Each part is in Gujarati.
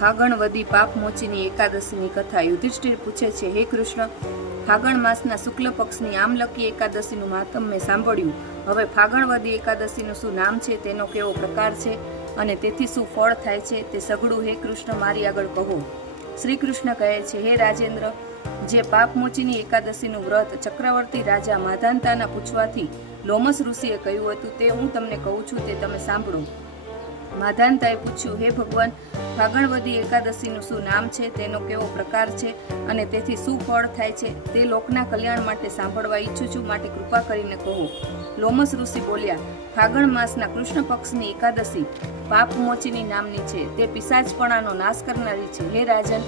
ફાગણ વદી પાપ મોચીની એકાદશીની કથા. યુધિષ્ઠિર પૂછે છે, હે કૃષ્ણ, ફાગણ માસના શુક્લ પક્ષની આમલકી એકાદશીનું મહાત્મ મેં સાંભળ્યું. હવે ફાગણ વદી એકાદશીનું શું નામ છે, તેનો કેવો પ્રકાર છે અને તેથી શું ફળ થાય છે, તે સઘળું હે કૃષ્ણ મારી આગળ કહો. શ્રી કૃષ્ણ કહે છે, હે રાજેન્દ્ર, જે પાપમોચીની એકાદશીનું વ્રત ચક્રવર્તી રાજા માધાંતાના પૂછવાથી લોમસ ઋષિએ કહ્યું હતું, તે હું તમને કહું છું, તે તમે સાંભળો. માધાંતાએ પૂછ્યું, હે ભગવાન, ફાગણવદી એકાદશીનું શું નામ છે, તેનો કેવો પ્રકાર છે અને તેથી શું ફળ થાય છે, તે લોકના કલ્યાણ માટે સાંભળવા ઈચ્છું છું, માટે કૃપા કરીને કહો. લોમસ ઋષિ બોલ્યા, ફાગણ માસના કૃષ્ણ પક્ષની એકાદશી પાપમોચીની નામની છે. તે પિશાચપણાનો નાશ કરનારી છે. હે રાજન,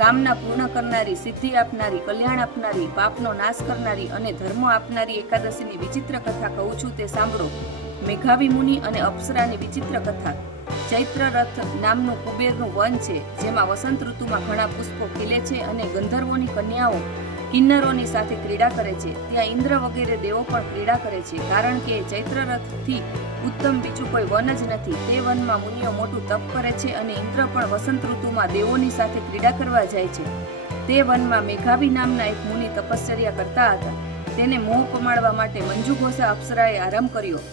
કામના પૂર્ણ કરનારી, સિદ્ધિ આપનારી, કલ્યાણ આપનારી, પાપનો નાશ કરનારી અને ધર્મ આપનારી એકાદશીની વિચિત્ર કથા કહું છું, તે સાંભળો. મેઘાવી મુનિ અને અપ્સરાની વિચિત્ર કથા. ચૈત્ર રથ નામનું કુબેરનું વન છે, જેમાં વસંત ઋતુમાં ઘણા પુષ્પો ખીલે છે અને ગંધર્વોની કન્યાઓ કિન્નરોની સાથે ક્રીડા કરે છે. ત્યાં ઇન્દ્ર વગેરે દેવો પણ ક્રીડા કરે છે, કારણ કે ચૈત્ર રથથી ઉત્તમ બીજું કોઈ વન જ નથી. તે વનમાં મુનિઓ મોટું તપ કરે છે અને ઇન્દ્ર પણ વસંત ઋતુમાં દેવોની સાથે ક્રીડા કરવા જાય છે. તે વનમાં મેઘાવી નામના એક મુનિ તપશ્ચર્યા કરતા હતા. તેને મોહ પમાડવા માટે મંજુઘોષા અપ્સરાએ આરંભ કર્યો.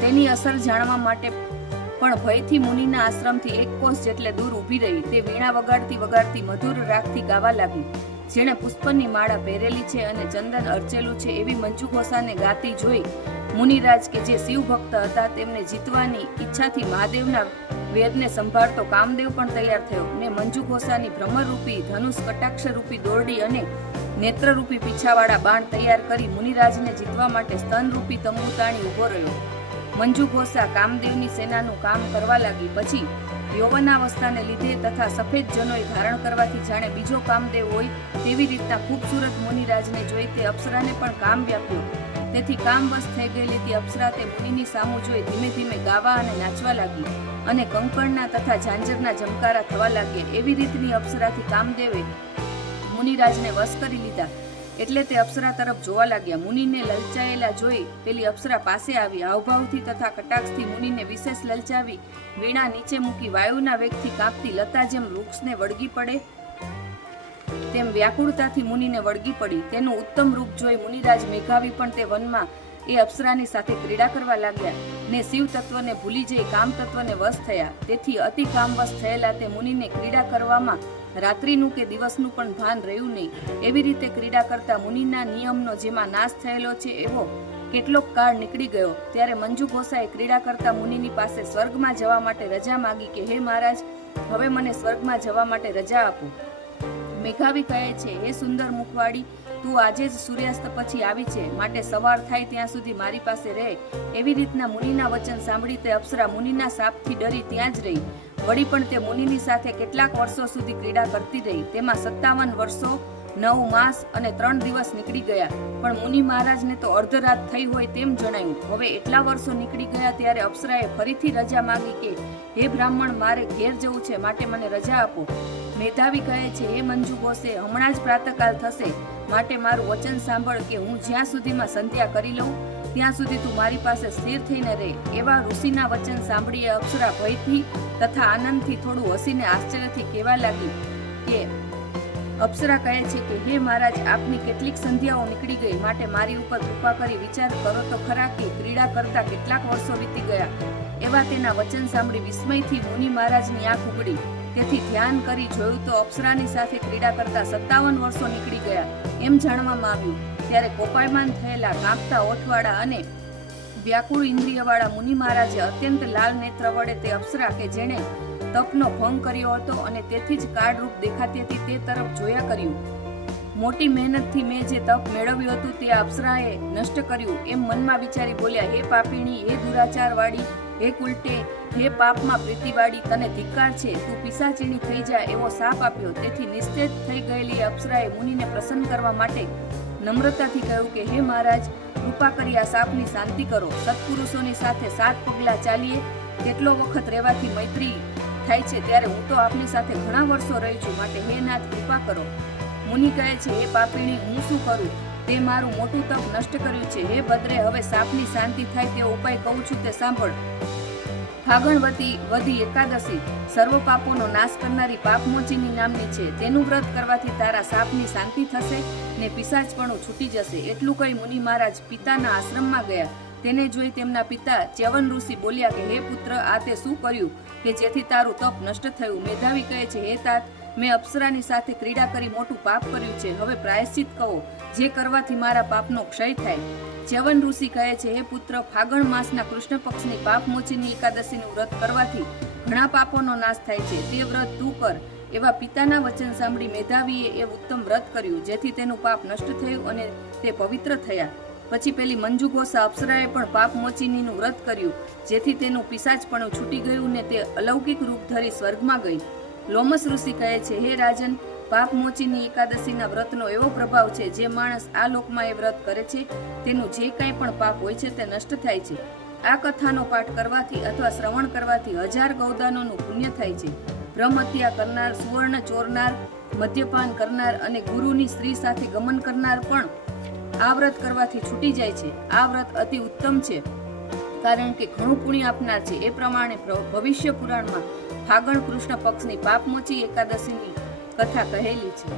તેની અસર જાણવા માટે પણ ભયથી મુનિના આશ્રમથી એક કોસ જેટલે દૂર ઊભી રહી. તે વીણા વગાડતી વગાડતી મધુર રાગથી ગાવા લાગી. જેણે પુષ્પની માળા પહેરેલી છે અને ચંદન અર્ચેલું છે એવી મંજુઘોષાને ગાતી જોઈ મુનિરાજ, કે જે શિવ ભક્ત હતા, તેમને જીતવાની ઈચ્છાથી મહાદેવના વેદને સંભાળતો કામદેવ પણ તૈયાર થયો ને મંજુઘોષાની ભ્રમરરૂપી ધનુષ, કટાક્ષરૂપી દોરડી અને નેત્રરૂપી પીછાવાળા બાણ તૈયાર કરી મુનિરાજને જીતવા માટે સ્તનરૂપી તંબુ તાણી ઉભો રહ્યો. મંજુઘોષા કામદેવની સેનાનું કામ કરવા લાગી. પછી યૌવનાવસ્થાને લીધે તથા સફેદ જનોય ધારણ કરવાથી જાણે બીજો કામદેવ હોય તેવી રીતના ખૂબસૂરત મુનિરાજને જોઈ તે અપ્સરાને પણ કામ વ્યાપ્યું. તેથી કામવશ થઈ ગયેલી તે અપ્સરા તે મુનિની સામું જોઈ ધીમે ધીમે ગાવા અને નાચવા લાગી અને કંકણના તથા ઝાંઝરના ઝમકારા થવા લાગ્યા. એવી રીતની અપ્સરાથી કામદેવે મુનિરાજને વશ કરી લીધા. એટલે તે અપ્સરા તરફ જોવા લાગ્યા. મુનિને લલચાયેલા જોઈ પેલી અપ્સરા પાસે આવી. હાવભાવથી તથા કટાક્ષથી મુનિને વિશેષ લલચાવી વીણા નીચે મૂકી વાયુના વેગથી કાપતી લતા જેમ વૃક્ષને વળગી પડે તેમ વ્યાકુળતાથી મુનિને વળગી પડી. તેનું ઉત્તમ રૂપ જોઈ મુનિરાજ મેઘાવી પણ તે વનમાં એ અપ્સરાની સાથે ક્રીડા કરવા લાગ્યા ને શિવ તત્વને ભૂલી જઈ કામ તત્વને વશ થયા. તેથી અતિ કામવશ થયેલા તે મુનિને ક્રીડા કરવામાં રાત્રિનું કે દિવસનું પણ ભાન રહ્યું નહીં. એવી રીતે ક્રીડા કરતા મુનિના નિયમનો જેમાં નાશ થયેલો છે એવો કેટલોક કાળ નીકળી ગયો. ત્યારે મંજુઘોષાએ ક્રીડા કરતા મુનિની પાસે સ્વર્ગમાં જવા માટે રજા માગી કે, હે મહારાજ, હવે મને સ્વર્ગમાં જવા માટે રજા આપો. મેઘાવી કહે છે, હે સુંદર મુખવાળી, તું આજે જ સૂર્યાસ્ત પછી આવી છે, માટે સવાર થાય ત્યાં સુધી મારી પાસે રહે. એવી રીતના મુનિના વચન સાંભળી તે અપ્સરા મુનિના શાપથી ડરી ત્યાં જ રહી. વળી પણ તે મુનિની સાથે કેટલાક વર્ષો સુધી ક્રીડા કરતી રહી. તેમાં 57 વર્ષો 9 માસ અને 3 દિવસ નીકળી ગયા. પણ મુનિ મહારાજને તો અર્ધરાત થઈ હોય તેમ જણાયું. હવે એટલા વર્ષો નીકળી ગયા ત્યારે અપ્સરાએ ફરીથી રજા માંગી કે, હે બ્રાહ્મણ, મારે ઘેર જવું છે, માટે મને રજા આપો. મેધાવી કહે છે, હે મંજુઘોષે, હમણાં જ પ્રાતકાલ થશે, માટે મારું વચન સાંભળ કે હું જ્યાં સુધીમાં સંધ્યા કરી લઉં ત્યાં સુધી તું મારી પાસે સ્થિર થઈને રહે. એવા ઋષિના વચન સાંભળીએ અપ્સરા ભયથી તથા આનંદથી થોડું હસીને આશ્ચર્યથી કહેવા લાગી કે, અપ્સરા કહે છે કે, હે મહારાજ, આપની કેટલીક સંધ્યાઓ નીકળી ગઈ, માટે મારી ઉપર કૃપા કરી વિચાર કરો તો ખરા કે ક્રીડા કરતા કેટલાક વર્ષો વીતી ગયા. એવા તેના વચન સાંભળી વિસ્મયથી મુનિ મહારાજની આંખ ઉગડી. તેથી ધ્યાન કરી જોયું તો અપ્સરાની સાથે ક્રીડા કરતા 57 વર્ષો નીકળી ગયા એમ જાણવામાં આવ્યું. ત્યારે કોપાયમાન થયેલા, કાંપતા ઓઠવાળા અને વ્યાકુળ ઇન્દ્રિયવાળા મુનિ મહારાજે અત્યંત લાલ નેત્ર વડે તે અપ્સરા કે જેણે તપનો ભંગ કર્યો હતો અને તેથી જ કાળરૂપ દેખાતી હતી તે તરફ જોયા કર્યું. મોટી મહેનતથી મેં જે તપ મેળવ્યું હતું તે અપ્સરાએ નષ્ટ કર્યું એમ મનમાં વિચારી બોલ્યા, હે પાપીણી, હે દુરાચારવાળી, હે કુલટે, હે પાપમાં પ્રીતિવાળી, તને ધિક્કાર છે, તું પિશાચીણી થઈ જા એવો શાપ આપ્યો. તેથી નિસ્તેજ થઈ ગયેલી અપ્સરાએ મુનિને પ્રસન્ન કરવા માટે નમ્રતાથી કહ્યું કે, હે મહારાજ, કૃપા કરી આ શાપની શાંતિ કરો. સત્પુરુષોની સાથે 7 પગલાં ચાલીએ કેટલો વખત રહેવાથી મૈત્રી થાય છે, ત્યારે હું તો આપની સાથે ઘણા વર્ષો રહી છું, માટે હે નાથ, કૃપા કરો. મુનિ કહે છે, હે પાપીણી, હું શું કરું? તે મારું મોટું તપ નષ્ટ કર્યું છે. હે ભદ્રે, હવે શાપની શાંતિ થાય તેવો ઉપાય કહું છું, તે સાંભળ. ફાગણવતી વધી એકાદશી સર્વ પાપોનો નાશ કરનારી પાપમોચીની નામની છે. તેનું વ્રત કરવાથી તારા સાપની શાંતિ થશે ને પિશાચપણું છૂટી જશે. એટલું કહી મુનિ મહારાજ પિતાના આશ્રમમાં ગયા. તેને જોઈ તેમના પિતા ચ્યવન ઋષિ બોલ્યા કે હે પુત્ર, આ તે શું કર્યું કે જેથી તારું તપ નષ્ટ થયું? મેધાવી કહે છે, હે તાત, મેં અપ્સરાની સાથે ક્રીડા કરી મોટું પાપ કર્યું છે. હવે પ્રાયશ્ચિત કહો, જે કરવાથી મારા પાપનો ક્ષય થાય. ચ્યવન ઋષિ કહે છે, હે પુત્ર, ફાગણ માસના કૃષ્ણ પક્ષની પાપમોચીની એકાદશીનું વ્રત કરવાથી ઘણા પાપોનો નાશ થાય છે. તે વ્રત તું કર. એવા પિતાના વચન સાંભળી મેધાવીએ એ ઉત્તમ વ્રત કર્યું, જેથી તેનું પાપ નષ્ટ થયું અને તે પવિત્ર થયા. પછી પેલી મંજુ ઘોષા અપ્સરાએ પણ પાપમોચીનીનું વ્રત કર્યું, જેથી તેનું પિશાચપણું છૂટી ગયું ને તે અલૌકિક રૂપ ધરી સ્વર્ગમાં ગઈ. લોમસ ઋષિ કહે છે, હે રાજન, પાપમોચીની એકાદશીના વ્રતનો એવો પ્રભાવ છે, જે માણસ આ લોકમાં એ વ્રત કરે છે તેનું જે કાંઈ પણ પાપ હોય છે તે નષ્ટ થાય છે. આ કથાનો પાઠ કરવાથી અથવા શ્રવણ કરવાથી 1000 ગૌદાનોનું પુણ્ય થાય છે. બ્રહ્મહત્યા કરનાર, સુવર્ણ ચોરનાર, મદ્યપાન કરનાર અને ગુરુની સ્ત્રી સાથે ગમન કરનાર પણ આ વ્રત કરવાથી છૂટી જાય છે. આ વ્રત અતિ ઉત્તમ છે, કારણ કે ઘણું પુણ્ય આપનાર છે. એ પ્રમાણે ભવિષ્ય પુરાણમાં ફાગણ કૃષ્ણ પક્ષની પાપમોચી એકાદશીની કથા કહેલી છે.